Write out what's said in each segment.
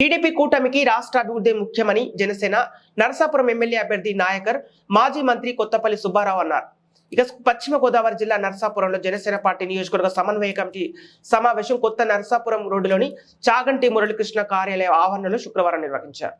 TDP కూటమికి రాష్ట్ర అభివృద్ధి ముఖ్యమని జనసేన నరసాపురం ఎమ్మెల్యే అభ్యర్థి నాయకర్ మాజీ మంత్రి కొత్తపల్లి సుబ్బారావు అన్నారు. ఇక పశ్చిమ గోదావరి జిల్లా నరసాపురంలో జనసేన పార్టీ నియోజకవర్గ సమన్వయ కమిటీ సమావేశం కొత్త నరసాపురం రోడ్డులోని చాగంటి మురళీకృష్ణ కార్యాలయ ఆవరణలో శుక్రవారం నిర్వహించారు.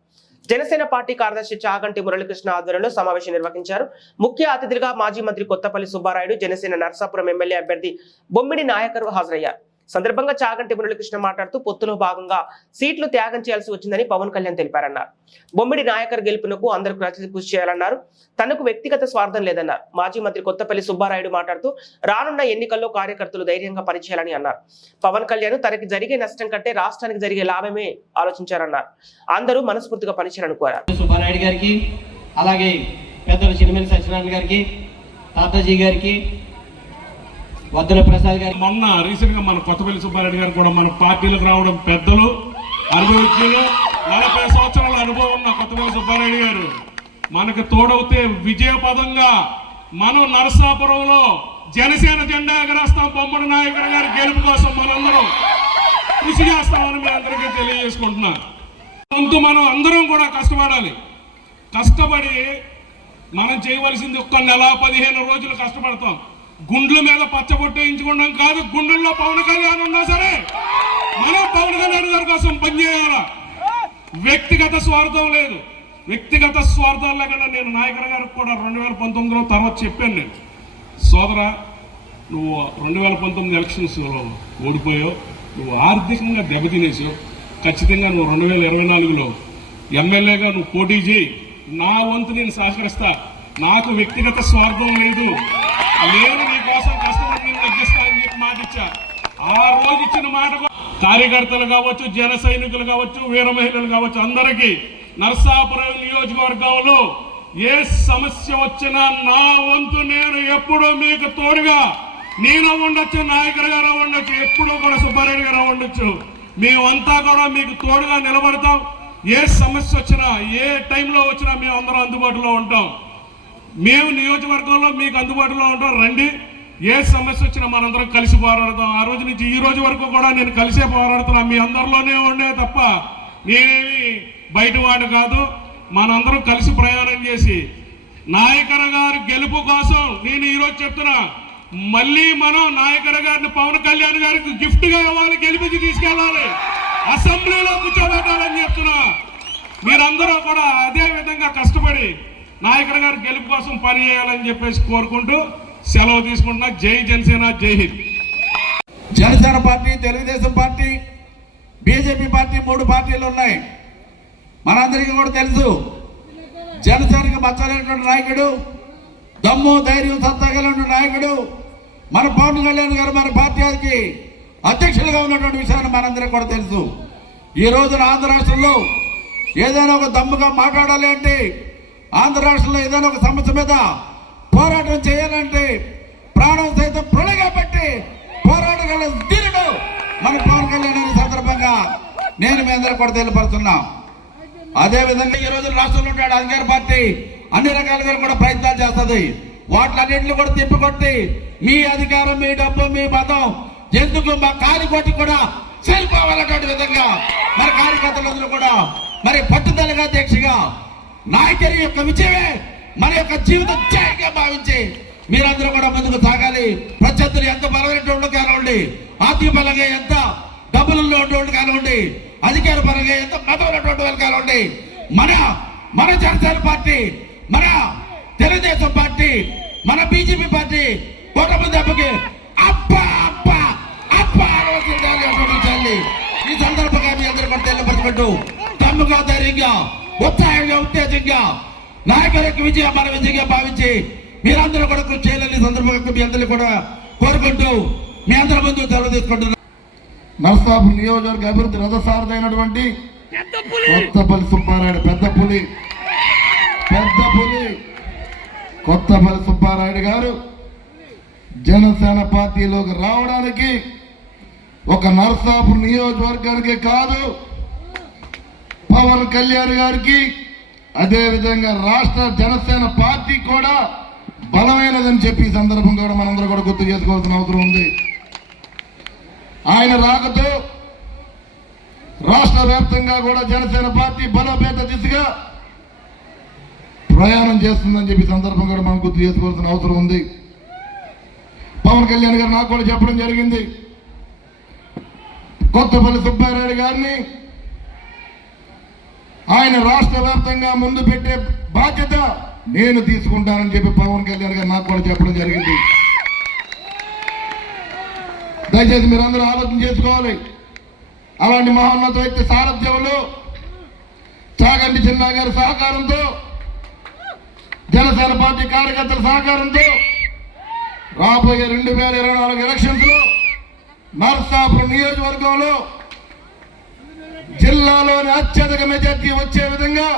జనసేన పార్టీ కార్యదర్శి చాగంటి మురళీకృష్ణ ఆధ్వర్యంలో సమావేశం నిర్వహించారు. ముఖ్య అతిథులుగా మాజీ మంత్రి కొత్తపల్లి సుబ్బారాయుడు జనసేన నరసాపురం ఎమ్మెల్యే అభ్యర్థి బొమ్మిడి నాయకరు హాజరయ్యారు. సందర్భంగా చాగంటి మురళీకృష్ణ మాట్లాడుతూ పొత్తులో భాగంగా సీట్లు త్యాగం చేయాల్సి వచ్చిందని పవన్ కళ్యాణ్ తెలిపారన్నారు. బొమ్మిడి నాయకర్ గెలుపునకు అందరూ ప్రజలు కృషి చేయాలన్నారు. తనకు వ్యక్తిగత స్వార్థం లేదన్నారు. మాజీ మంత్రి కొత్తపల్లి సుబ్బారాయుడు మాట్లాడుతూ రానున్న ఎన్నికల్లో కార్యకర్తలు ధైర్యంగా పనిచేయాలని అన్నారు. పవన్ కళ్యాణ్ తనకి జరిగే నష్టం కంటే రాష్ట్రానికి జరిగే లాభమే ఆలోచించారన్నారు. అందరూ మనస్ఫూర్తిగా పనిచేయాలని కోరారు. సుబ్బారాయుడు గారికి అలాగే పెద్దలు చిరుమల సత్యనారాయణ గారికి తాతాజీ గారికి వద్దల ప్రసాద్ గారు మొన్న రీసెంట్గా మన కొత్తపల్లి సుబ్బారెడ్డి గారు కూడా మన పార్టీలకు రావడం పెద్దలు అనుభవించారు నలభై సంవత్సరాల అనుభవం ఉన్న కొత్తపల్లి సుబ్బారెడ్డి గారు. మనకు తోడవుతే విజయపదంగా మనం నరసాపురంలో జనసేన జెండా ఎగరేస్తాం బొమ్మడి నాయకుడు గారి గెలుపు కోసం మనందరం కృషి చేస్తామని మీ అందరికీ తెలియజేసుకుంటున్నా. ముందు మనం అందరం కూడా కష్టపడాలి. కష్టపడి మనం చేయవలసింది ఒక్క నెల పదిహేను రోజులు కష్టపడతాం. గుండ్ల మీద పచ్చబొట్టేయించుకోవడం కాదు గుండెల్లో పవన్ కళ్యాణ్ ఉన్నా సరే మనం పవన్ కళ్యాణ్ గారి కోసం పనిచేయాల వ్యక్తిగత స్వార్థం లేదు. వ్యక్తిగత స్వార్థం లేకుండా నేను నాయకుల గారికి కూడా రెండు వేల పంతొమ్మిదిలో తర్వాత చెప్పాను నేను. సోదరా నువ్వు రెండు వేల పంతొమ్మిది ఎలక్షన్స్లో ఓడిపోయావు నువ్వు ఆర్థికంగా దెబ్బతినేసావు. ఖచ్చితంగా నువ్వు రెండు వేల ఇరవై నాలుగులో ఎమ్మెల్యేగా నువ్వు పోటీ చేయి. నా వంతు నేను సహకరిస్తా. నాకు వ్యక్తిగత స్వార్థం లేదు. నేను నీ కోసం కష్టపడి నేను అని చెప్పి మాట ఇచ్చా ఆ రోజు ఇచ్చిన మాట కార్యకర్తలు కావచ్చు జన సైనికులు కావచ్చు వీర మహిళలు కావచ్చు అందరికీ నర్సాపురం నియోజకవర్గంలో ఏ సమస్య వచ్చినా నా వంతు నేను ఎప్పుడూ మీకు తోడుగా నేను ఉండొచ్చు నాయకులు ఉండొచ్చు ఎప్పుడూ కూడా సుబ్బారెడ్డిగా ఉండొచ్చు. మేమంతా కూడా మీకు తోడుగా నిలబడతాం. ఏ సమస్య వచ్చినా ఏ టైంలో వచ్చినా మేము అందరం అందుబాటులో ఉంటాం. మేము నియోజకవర్గంలో మీకు అందుబాటులో ఉంటాం. రండి. ఏ సమస్య వచ్చినా మనందరం కలిసి పోరాడుతాం. ఆ రోజు నుంచి ఈ రోజు వరకు కూడా నేను కలిసే పోరాడుతున్నా. మీ అందరిలోనే ఉండే తప్ప నేనేమి బయటవాడు కాదు. మనందరం కలిసి ప్రయాణం చేసి నాయకర గారి గెలుపు కోసం నేను ఈరోజు చెప్తున్నా. మళ్ళీ మనం నాయకర గారిని పవన్ కళ్యాణ్ గారికి గిఫ్ట్గా ఇవ్వాలి గెలిపించి తీసుకెళ్ళాలి. అసెంబ్లీలో కూర్చోబెట్టాలని చెప్తున్నా. మీరందరూ కూడా అదే విధంగా కష్టపడి నాయకుడు గారు గెలుపు కోసం పని చేయాలని చెప్పేసి కోరుకుంటూ సెలవు తీసుకుంటున్నా జై జనసేన జై Hind. Janasena party Telugu Desam party BJP party మూడు పార్టీలు ఉన్నాయి. మనందరికీ కూడా తెలుసు జనసేనకి మచ్చలేనటువంటి నాయకుడు దమ్ము ధైర్యం సత్తాగలిగిన నాయకుడు మన పవన్ కళ్యాణ్ గారు మన పార్టీకి అధ్యక్షులుగా ఉన్నటువంటి విషయాన్ని మనందరికీ కూడా తెలుసు. ఈ రోజున ఆంధ్ర రాష్ట్రంలో ఏదైనా ఒక దమ్ముగా మాట్లాడాలి అంటే ఆంధ్ర రాష్ట్రంలో ఏదైనా ఒక సమస్య మీద పోరాటం చేయాలంటే ప్రాణం సైతం ప్రళగా పెట్టి పోరాడగల ధీరుడు మన పవన్ కళ్యాణ్ అనే సందర్భంగా నేను మీ అందరూ కూడా తెలియపరుస్తున్నా. అదే విధంగా ఈ రోజు రాష్ట్రంలో ఉంటాడు అధికార పార్టీ అన్ని రకాలుగా కూడా ప్రయత్నాలు చేస్తుంది. వాటిలన్నింటిని కూడా తిప్పికొట్టి మీ అధికారం మీ డబ్బు మీ మతం ఎందుకు మా కాలికొట్టి కూడా చేరుకోవాలన్నటువంటి విధంగా మరి కార్యకర్తలందరూ కూడా మరి పట్టుదలగా దీక్షగా నాయకుడి యొక్క విజయమే మన యొక్క జీవిత ధ్యేయంగా భావించి మీరందరూ కూడా ముందుకు సాగాలి. ప్రత్యర్థులు ఎంత బలమైనటువంటి కానివ్వండి ఆర్థిక బలంగా ఎంత డబ్బులలో ఉన్నటువంటి కానివ్వండి అధికార పరంగా ఎంత మతమైనటువంటి వాళ్ళు కానివ్వండి మన మన జనసేన పార్టీ మన తెలుగుదేశం పార్టీ మన బీజేపీ పార్టీ కూటమి దెబ్బకి అప్ప అప్ప అప్ప ఆలోచించాలి ఈ సందర్భంగా మీ అందరూ కూడా తెలియపరచుకుంటూ తమ్ముగా ధైర్యంగా ఉత్సాహంగా ఉత్తేజంగా నాయకులకు విజయం మన విజయంగా భావించి మీరందరూ కూడా కృషి చేయాలని సందర్భంగా మీ అందరినీ కూడా కోరుకుంటూ మీ అందరి ముందు సెలవు తీసుకుంటున్నాను నరసాపు నియోజకవర్గ అభివృద్ధి రథసారథైనటువంటి కొత్తపల్లి సుబ్బారాయుడు పెద్ద పులి! పెద్ద పులి! కొత్తపల్లి సుబ్బారాయుడు గారు జనసేన పార్టీలోకి రావడానికి ఒక నరసాపు నియోజకవర్గానికి కాదు పవన్ కళ్యాణ్ గారికి అదేవిధంగా రాష్ట్ర జనసేన పార్టీ కూడా బలమైనదని చెప్పి ఈ సందర్భంగా కూడా మనందరూ కూడా గుర్తు చేసుకోవాల్సిన అవసరం ఉంది. ఆయన రాకతో రాష్ట్ర వ్యాప్తంగా కూడా జనసేన పార్టీ బలోపేత దిశగా ప్రయాణం చేస్తుందని చెప్పి సందర్భం కూడా మనం గుర్తు చేసుకోవాల్సిన అవసరం ఉంది. పవన్ కళ్యాణ్ గారు నాకు కూడా చెప్పడం జరిగింది. కొత్తపల్లి సుబ్బారెడ్డి గారిని ఆయన రాష్ట్ర వ్యాప్తంగా ముందు పెట్టే బాధ్యత నేను తీసుకుంటానని చెప్పి పవన్ కళ్యాణ్ గారు నాకు కూడా చెప్పడం జరిగింది. దయచేసి మీరందరూ ఆలోచన చేసుకోవాలి. అలాంటి మహోన్నత వ్యక్తి సారథ్యంలో చాగంటి చిన్నా గారి సహకారంతో జనసేన పార్టీ కార్యకర్తల సహకారంతో రాబోయే రెండు వేల ఇరవై నాలుగు ఎలక్షన్స్లో నర్సాపురం నియోజకవర్గంలో జిల్లాలోని అత్యధిక మెజార్టీ వచ్చే విధంగా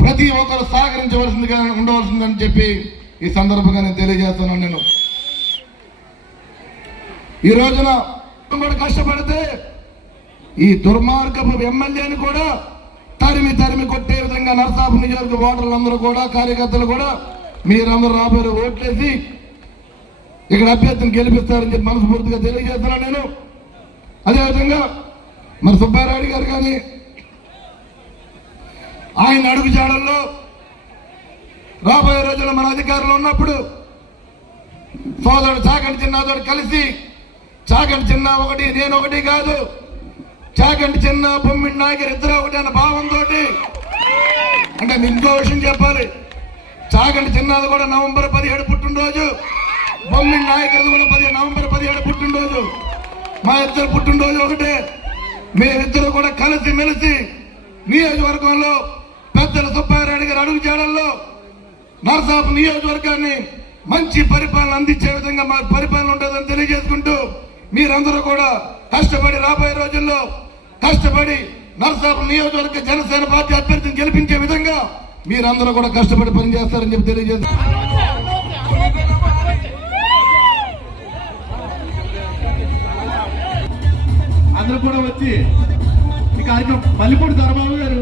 ప్రతి ఒక్కరు సహకరించవలసిందిగా ఉండవలసిందని చెప్పి ఈ సందర్భంగా నేను తెలియజేస్తున్నాను నేను. ఈ రోజున కష్టపడితే ఈ దుర్మార్గపు ఎమ్మెల్యేని కూడా తరిమి తరిమి కొట్టే విధంగా నర్సాపు నియోజక ఓటర్లందరూ కూడా కార్యకర్తలు కూడా మీరందరూ రాబోయే ఓట్లేసి ఇక్కడ అభ్యర్థిని గెలిపిస్తారని చెప్పి మనస్ఫూర్తిగా తెలియజేస్తున్నాను నేను. అదేవిధంగా మరి సుబ్బారాయుడు గారు కానీ ఆయన అడుగు జాడల్లో రాబోయే రోజుల్లో మన అధికారంలో ఉన్నప్పుడు సోదరుడు చాకంటి చిన్నతో కలిసి చాకంటి చిన్న ఒకటి నేను ఒకటి కాదు. చాకంటి చిన్న బొమ్మిడి నాయకర్ ఇద్దరు ఒకటి అన్న భావంతో అంటే ఇంకో విషయం చెప్పాలి. చాకంటి చిన్నది కూడా నవంబర్ పదిహేడు పుట్టినరోజు. బొమ్మిడి నాయకులు కూడా పది నవంబర్ పదిహేడు పుట్టినరోజు. మా ఇద్దరు పుట్టినరోజు ఒకటే. మీరిద్దరు కూడా కలిసి మెలిసి నియోజకవర్గంలో పెద్దల సుబ్బారెడ్డి గారు అడుగు చేయడంలో నరసాపు నియోజకవర్గాన్ని మంచి పరిపాలన అందించే విధంగా మా పరిపాలన ఉంటుందని తెలియజేసుకుంటూ మీరందరూ కూడా కష్టపడి రాబోయే రోజుల్లో కష్టపడి నరసాపు నియోజకవర్గ జనసేన పార్టీ అభ్యర్థిని గెలిపించే విధంగా మీరందరూ కూడా కష్టపడి పనిచేస్తారని చెప్పి తెలియజేస్తారు అందరూ కూడా వచ్చి ఈ కార్యక్రమం మల్లిపూడి దొరబాబు గారు